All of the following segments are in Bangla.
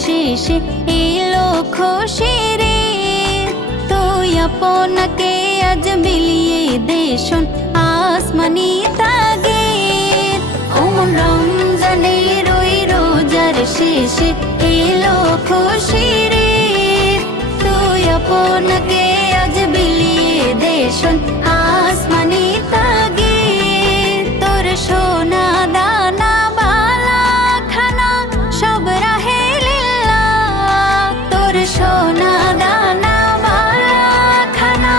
শেষে এলো খুশির ঈদ। তুই আপনাকে আজ বিলিয়ে দে শোন আসমানি তাগিদ। ওমন রমজানের ওই রোজার শেষে এলো খুশির ঈদ। তুই আপনাকে আজ বিলিয়ে দে শোন আসমানি তাগিদ। তোর সোনা দানা বালা খানা সব রাহে লিল্লাহ। তোর সোনা দানা বালা খানা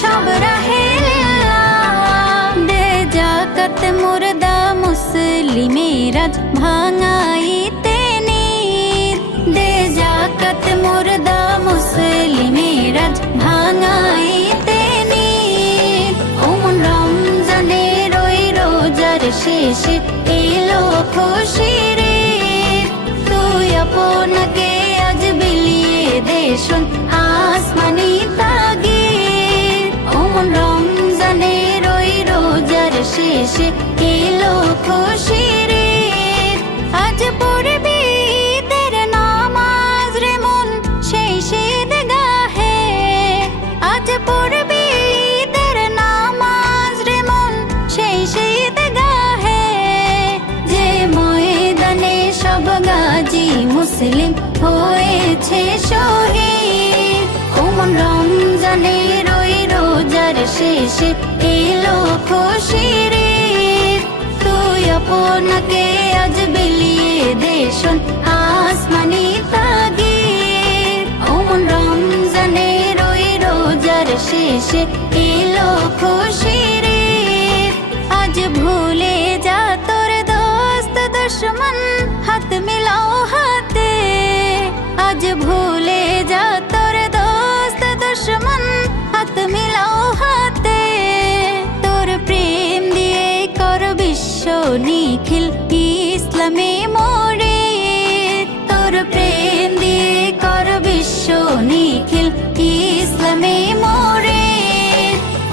সব রাহে লিল্লাহ। দে জাকাত মুর্দা মুসলিমের আজ ভাঙাইতে নিদ। দে জাকাত মুর্দা মুসলিমের আজ ভাঙাইতে নিদ। ওমন রমজানের ওই রোজার শেষে এলো খুশির ঈদ। তুই আপনাকে আজ বিলিয়ে দে শোন আসমানি তাগিদ। ওমন রমজানের ওই রোজার শেষে এলো খুশির ঈদ। আজ পড়বি ঈদের নামাজ রে মন সেই ঈদগাহে। আজ পড়বি ঈদের নামাজ রে মন সেই ঈদগাহে। যে ময়দানে সব গাজী মুসলিম হয়েছে শহীদ। ওমন রমজানের ওই রোজার শেষে এলো খুশির ঈদ। তুই আপনাকে আজ বিলিয়ে দে শোন আসমানি তাগিদ। ওমন রমজানের ওই রোজার শেষে এলো খুশির ঈদ। আজ ভুলে যা তোর দোস্ত দুশ্মন হাত মিলাও হাতে। আজ ভুলে যা তোর দোস্ত দুশ্মন হাত মিলাও হাতে। তোর প্রেম দিয়ে কর বিশ্ব নিখিল ইসলামে মোড়ে। তোর প্রেম দিয়ে কর বিশ্ব নিখিল ইসলামে মোড়ে।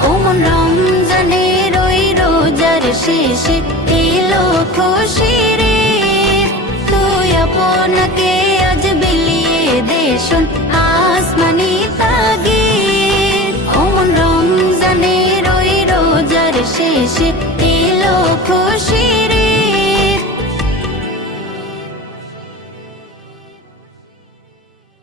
ওমন রমজানের ওই রোজার শেষে এলো খুশির ঈদ। তুই আপনাকে আজ বিলিয়ে দে শোন আসমানি তাগিদ। ওমন রমজানের ওই রোজার শেষে এলো খুশি